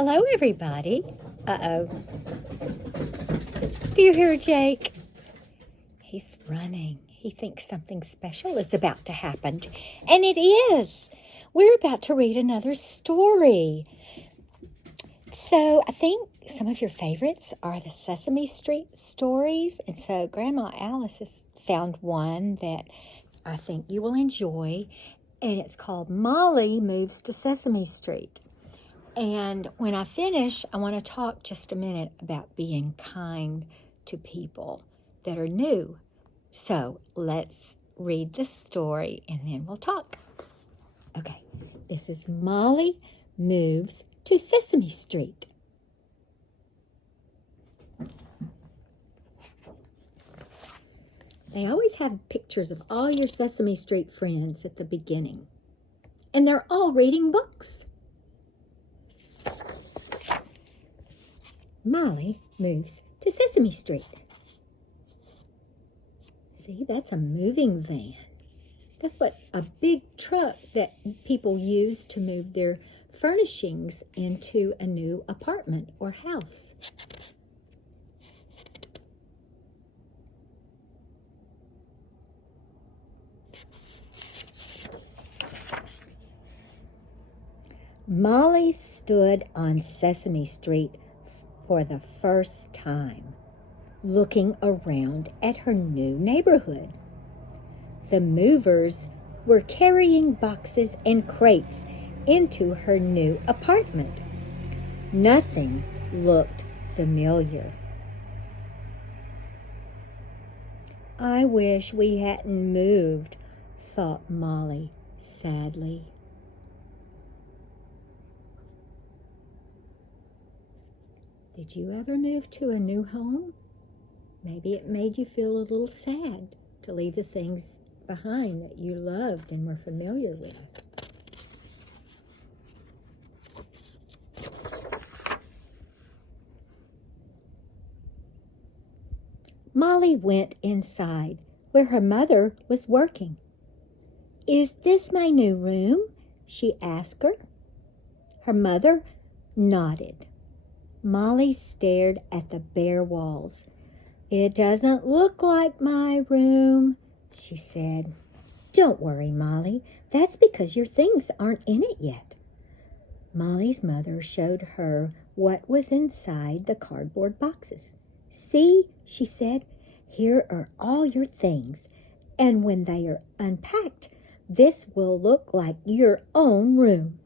Hello, everybody. Uh-oh. Do you hear Jake? He's running. He thinks something special is about to happen. And it is. We're about to read another story. So I think some of your favorites are the Sesame Street stories. And so Grandma Alice has found one that I think you will enjoy. And it's called Molly Moves to Sesame Street. And when I finish, I want to talk just a minute about being kind to people that are new. So let's read the story and then we'll talk. Okay, this is Molly Moves to Sesame Street. They always have pictures of all your Sesame Street friends at the beginning. And they're all reading books. Molly moves to Sesame Street. See, that's a moving van. That's what a big truck that people use to move their furnishings into a new apartment or house. Molly stood on Sesame Street for the first time, looking around at her new neighborhood. The movers were carrying boxes and crates into her new apartment. Nothing looked familiar. I wish we hadn't moved, thought Molly sadly. Did you ever move to a new home? Maybe it made you feel a little sad to leave the things behind that you loved and were familiar with. Molly went inside where her mother was working. "Is this my new room?" she asked her. Her mother nodded. Molly stared at the bare walls. "It doesn't look like my room," she said. "Don't worry, Molly. That's because your things aren't in it yet." Molly's mother showed her what was inside the cardboard boxes. "See," she said, "here are all your things. And when they are unpacked, this will look like your own room."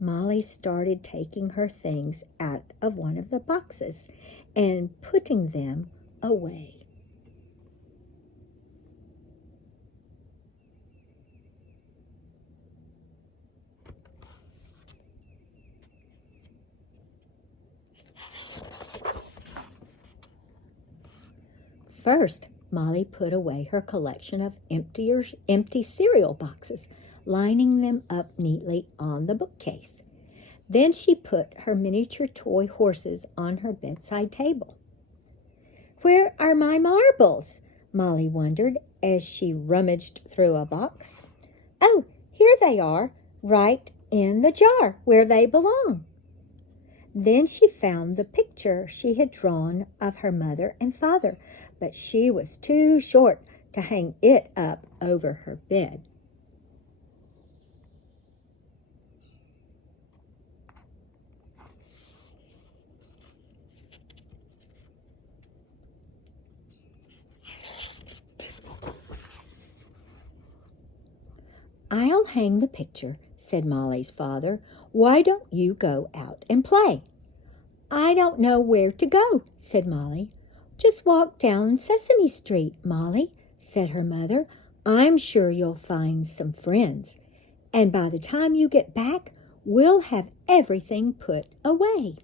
Molly started taking her things out of one of the boxes and putting them away. First, Molly put away her collection of empty cereal boxes, lining them up neatly on the bookcase. Then she put her miniature toy horses on her bedside table. "Where are my marbles?" Molly wondered as she rummaged through a box. "Oh, here they are, right in the jar where they belong." Then she found the picture she had drawn of her mother and father, but she was too short to hang it up over her bed. "I'll hang the picture," said Molly's father. "Why don't you go out and play?" "I don't know where to go," said Molly. "Just walk down Sesame Street, Molly," said her mother. "I'm sure you'll find some friends. And by the time you get back, we'll have everything put away."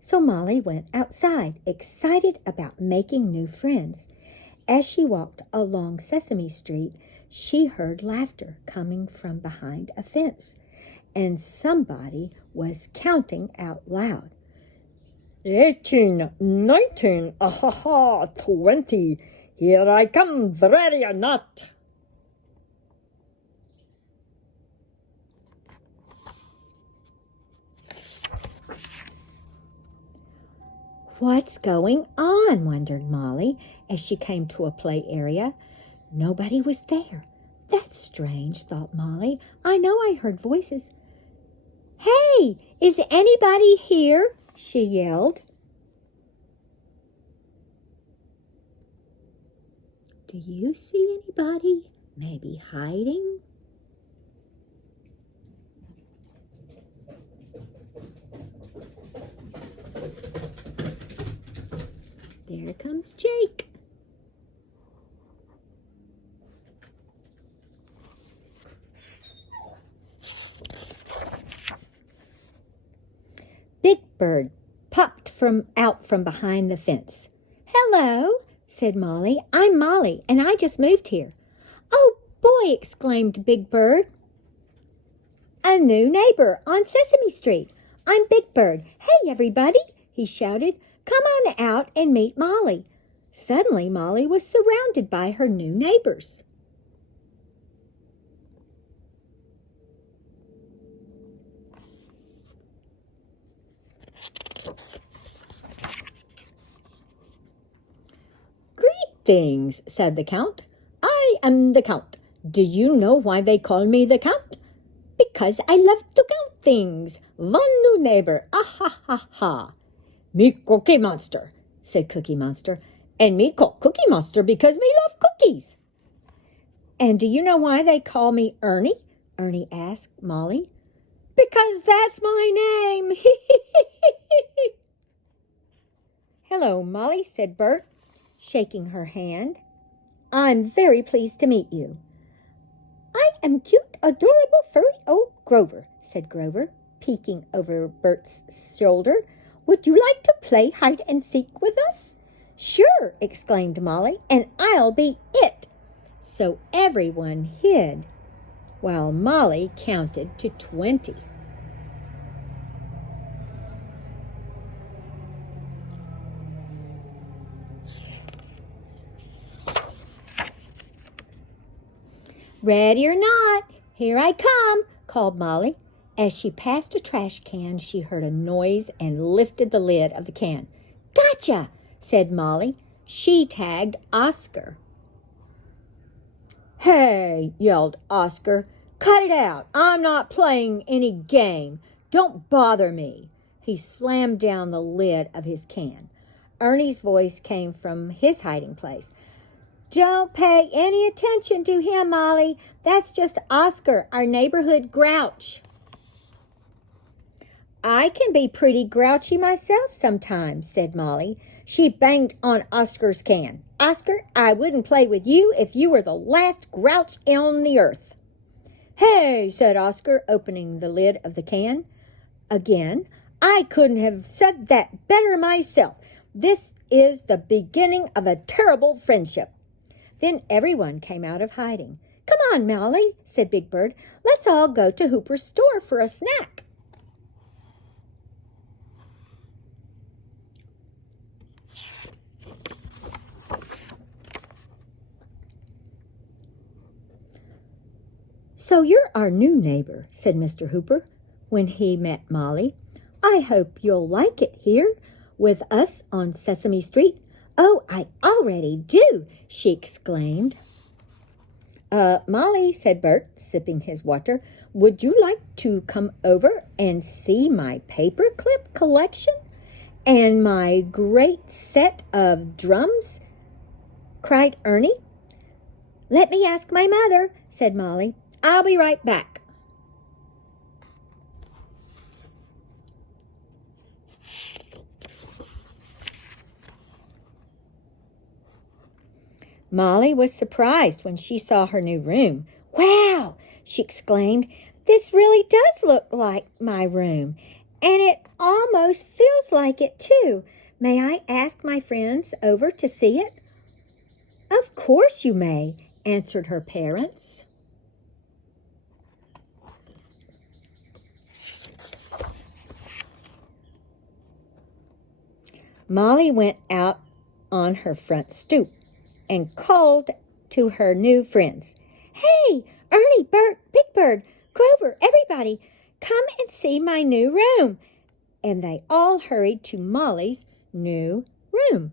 So Molly went outside, excited about making new friends. As she walked along Sesame Street, she heard laughter coming from behind a fence, and somebody was counting out loud. 18, 19, 20. Here I come, ready or not. What's going on? Wondered Molly as she came to a play area. Nobody was there. That's strange, thought Molly. I know I heard voices. Hey, is anybody here? She yelled. Do you see anybody maybe hiding? There comes Jake. Big Bird popped out from behind the fence. Hello, said Molly. I'm Molly, and I just moved here. Oh, boy, exclaimed Big Bird. A new neighbor on Sesame Street. I'm Big Bird. Hey, everybody, he shouted. Come on out and meet Molly. Suddenly, Molly was surrounded by her new neighbors. Greetings, said the Count. I am the Count. Do you know why they call me the Count? Because I love to count things. One new neighbor. Ah ha ha ha. Me Cookie Monster, said Cookie Monster. And me call Cookie Monster because me love cookies. And do you know why they call me Ernie? Ernie asked Molly. Because that's my name. Hello, Molly, said Bert, shaking her hand. I'm very pleased to meet you. I am cute, adorable, furry old Grover, said Grover, peeking over Bert's shoulder. Would you like to play hide and seek with us? Sure, exclaimed Molly, and I'll be it. So everyone hid while Molly counted to 20. Ready or not, here I come, called Molly. As she passed a trash can, she heard a noise and lifted the lid of the can. Gotcha, said Molly. She tagged Oscar. Hey, yelled Oscar. Cut it out. I'm not playing any game. Don't bother me. He slammed down the lid of his can. Ernie's voice came from his hiding place. Don't pay any attention to him, Molly. That's just Oscar, our neighborhood grouch. I can be pretty grouchy myself sometimes, said Molly. She banged on Oscar's can. Oscar, I wouldn't play with you if you were the last grouch on the earth. Hey, said Oscar, opening the lid of the can. Again, I couldn't have said that better myself. This is the beginning of a terrible friendship. Then everyone came out of hiding. Come on, Molly, said Big Bird. Let's all go to Hooper's store for a snack. So you're our new neighbor, said Mr. Hooper when he met Molly. I hope you'll like it here with us on Sesame Street. Oh, I already do, she exclaimed. Molly, said Bert, sipping his water, would you like to come over and see my paperclip collection and my great set of drums? Cried Ernie. Let me ask my mother, said Molly. I'll be right back. Molly was surprised when she saw her new room. Wow, she exclaimed, this really does look like my room, and it almost feels like it too. May I ask my friends over to see it? Of course you may, answered her parents. Molly went out on her front stoop and called to her new friends. Hey, Ernie, Bert, Big Bird, Grover, everybody, come and see my new room. And they all hurried to Molly's new room.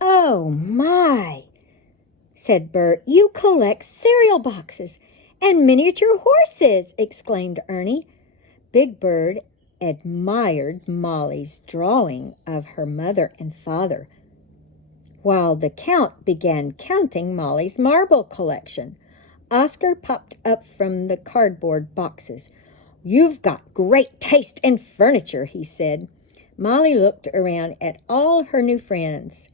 "Oh, my," said Bert. "You collect cereal boxes and miniature horses," exclaimed Ernie. Big Bird admired Molly's drawing of her mother and father, while the Count began counting Molly's marble collection. Oscar popped up from the cardboard boxes. "You've got great taste in furniture," he said. Molly looked around at all her new friends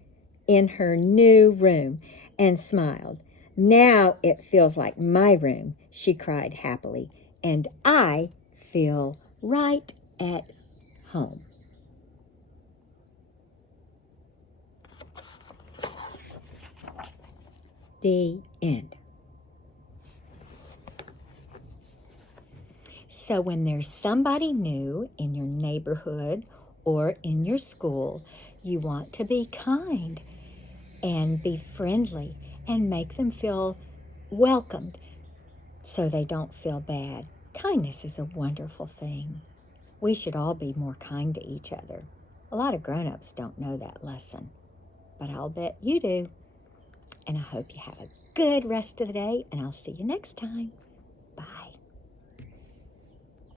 in her new room and smiled. "Now it feels like my room," she cried happily, "and I feel right at home." The end. So when there's somebody new in your neighborhood or in your school, you want to be kind and be friendly and make them feel welcomed so they don't feel bad. Kindness is a wonderful thing. We should all be more kind to each other. A lot of grown-ups don't know that lesson, but I'll bet you do. And I hope you have a good rest of the day, and I'll see you next time.